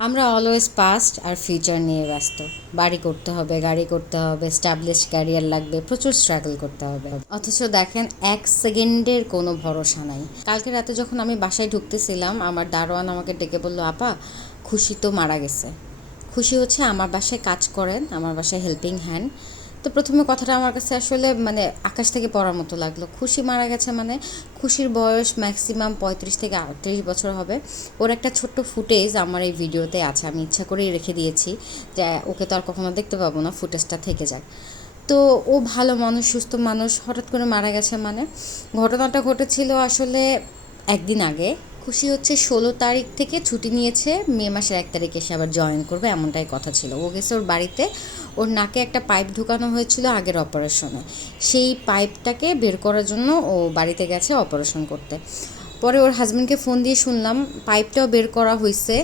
আমরা always past আর future নিয়ে ব্যস্ত। বাড়ি করতে হবে, গাড়ি করতে হবে, স্ট্যাবলিশ ক্যারিয়ার লাগবে, প্রচুর স্ট্রাগল করতে হবে। অথচ দেখেন 1 সেকেন্ডের কোনো ভরসা নাই। কালকে রাতে যখন আমি বাসায় ঢুকতেছিলাম, আমার দারোয়ান আমাকে ডেকে বলল, আপা খুশি তো মারা গেছে। খুশি হচ্ছে আমার বাসায় কাজ করেন, আমার বাসায় হেল্পিং হ্যান্ড। তো প্রথমে কথাটা আমার কাছে আসলে মানে আকাশ থেকে পড়ার মতো লাগলো। খুশি মারা গেছে মানে? খুশির বয়স ম্যাক্সিমাম 35 থেকে 38 বছর হবে। ওর একটা ছোট্ট ফুটেজ আমার এই ভিডিওতে আছে, আমি ইচ্ছা করেই রেখে দিয়েছি যে ওকে তো আর কখনো দেখতে পাবো না, ফুটেজটা থেকে যাক। তো ও ভালো মানুষ, সুস্থ মানুষ, হঠাৎ করে মারা গেছে মানে? ঘটনাটা ঘটেছিল আসলে একদিন আগে। খুশি হচ্ছে 16 তারিখ থেকে ছুটি নিয়েছে, মে মাসের 1 তারিখে এসে আবার জয়েন করবে, এমনটাই কথা ছিল। ও গেছে ওর বাড়িতে, ওর নাকে একটা পাইপ ঢুকানো হয়েছিল আগের অপারেশনে, সেই পাইপটাকে বের করার জন্য ও বাড়িতে গেছে অপারেশন করতে। পরে ওর হাজব্যান্ডকে ফোন দিয়ে শুনলাম পাইপটাও বের করা হয়েছে,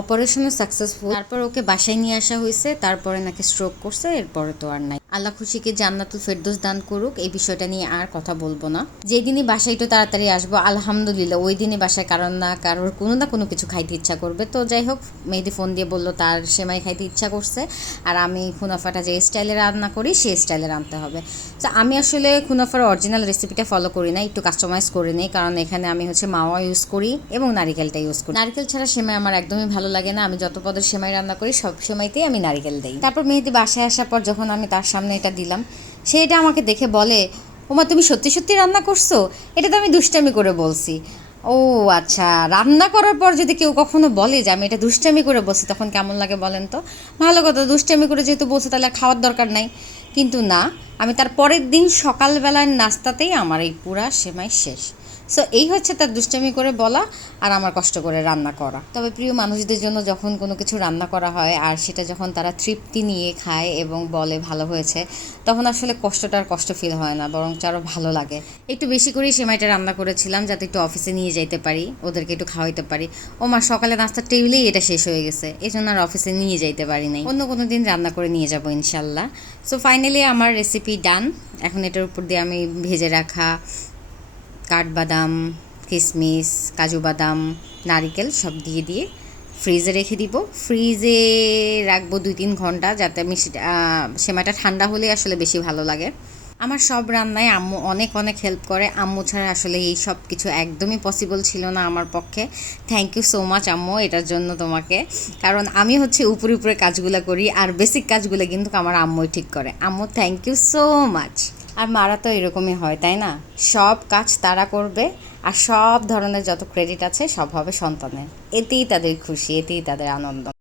অপারেশনও সাকসেসফুল। তারপর ওকে বাসায় নিয়ে আসা হয়েছে, তারপরে নাকি স্ট্রোক করছে, এরপরে তো আর নাই। আল্লাহ খুশিকে জান্নাতুল ফেরদৌস দান করুক, এই বিষয়টা নিয়ে আর কথা বলবো না। যেই দিনই বাসায় একটু তাড়াতাড়ি আসবো আলহামদুলিল্লাহ, ওই দিনই বাসায় কারণ না কারোর কোনো না কোনো কিছু খাইতে ইচ্ছা করবে। তো যাই হোক, মেহেদি ফোন দিয়ে বললো তার সেমাই খাইতে ইচ্ছা করছে, আর আমি খুনাফাটা যে স্টাইলে রান্না করি সেই স্টাইলে রাঁধতে হবে। তো আমি আসলে খুনাফার অরিজিনাল রেসিপিটা ফলো করি না, একটু কাস্টমাইজ করে নিই, কারণ এখানে আমি হচ্ছে মাওয়া ইউজ করি এবং নারিকেলটা ইউজ করি। নারিকেল ছাড়া সেমাই আমার একদমই ভালো লাগে না। আমি যত পদের সেমাই রান্না করি সব সময়তেই আমি নারিকেল দিই। তারপর মেহেদি বাসায় আসার পর যখন আমি তার সামনে এটা দিলাম, সেটা আমাকে দেখে বলে, ওমা তুমি সত্যি সত্যি রান্না করছো? এটা তো আমি দুষ্টামি করে বলছি। ও আচ্ছা, রান্না করার পর যদি কেউ কখনো বলে যে আমি এটা দুষ্টামি করে বলছি, তখন কেমন লাগে বলেন তো? ভালো কথা, দুষ্টামি করে যেহেতু বলছে তাহলে আর খাওয়ার দরকার নাই। কিন্তু না, আমি তার পরের দিন সকালবেলার নাস্তাতেই আমার এই পুরা সেমাই শেষ। সো এই হচ্ছে তার দুষ্টামি করে বলা আর আমার কষ্ট করে রান্না করা। তবে প্রিয় মানুষদের জন্য যখন কোনো কিছু রান্না করা হয় আর সেটা যখন তারা তৃপ্তি নিয়ে খায় এবং বলে ভালো হয়েছে, তখন আসলে কষ্টটার কষ্ট ফিল হয় না, বরং আরও ভালো লাগে। একটু বেশি করেই সেমাইটা রান্না করেছিলাম যাতে একটু অফিসে নিয়ে যাইতে পারি, ওদেরকে একটু খাওয়াইতে পারি। ও মা, সকালে নাস্তার টেবিলেই এটা শেষ হয়ে গেছে, এই জন্য আর অফিসে নিয়ে যাইতে পারি নাই। অন্য কোনো দিন রান্না করে নিয়ে যাবো ইনশাল্লাহ। সো ফাইনালি আমার রেসিপি ডান। এখন এটার উপর দিয়ে আমি ভেজে রাখা কাঠবাদাম, কিশমিশ, কাজু বাদাম, নারিকেল সব দিয়ে দিয়ে ফ্রিজে রেখে দিব। ফ্রিজে রাখবো 2-3 ঘন্টা, যাতে আমি সেমাইটা ঠান্ডা হলে আসলে বেশি ভালো লাগে। আমার সব রান্নায় আম্মু অনেক অনেক হেল্প করে। আম্মু ছাড়া আসলে এই সব কিছু একদমই পসিবল ছিল না আমার পক্ষে। থ্যাংক ইউ সো মাচ আম্মু এটার জন্য তোমাকে। কারণ আমি হচ্ছে উপরে উপরে কাজগুলো করি, আর বেসিক কাজগুলো কিন্তু আমার আম্মুই ঠিক করে। আম্মু থ্যাংক ইউ সো মাচ। আর মারা তো এরকমই হয়, তাই না? সব কাজ তারা করবে, আর সব ধরনের যত ক্রেডিট আছে সব হবে সন্তানের। এতেই তাদের খুশি, এতেই তাদের আনন্দ।